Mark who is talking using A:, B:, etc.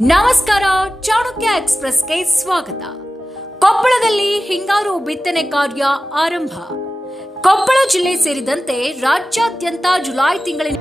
A: ನಮಸ್ಕಾರ, ಚಾಣಕ್ಯ ಎಕ್ಸ್ಪ್ರೆಸ್ಗೆ ಸ್ವಾಗತ. ಕೊಪ್ಪಳದಲ್ಲಿ ಹಿಂಗಾರು ಬಿತ್ತನೆ ಕಾರ್ಯ ಆರಂಭ. ಕೊಪ್ಪಳ ಜಿಲ್ಲೆ ಸೇರಿದಂತೆ ರಾಜ್ಯಾದ್ಯಂತ ಜುಲೈ ತಿಂಗಳಿನ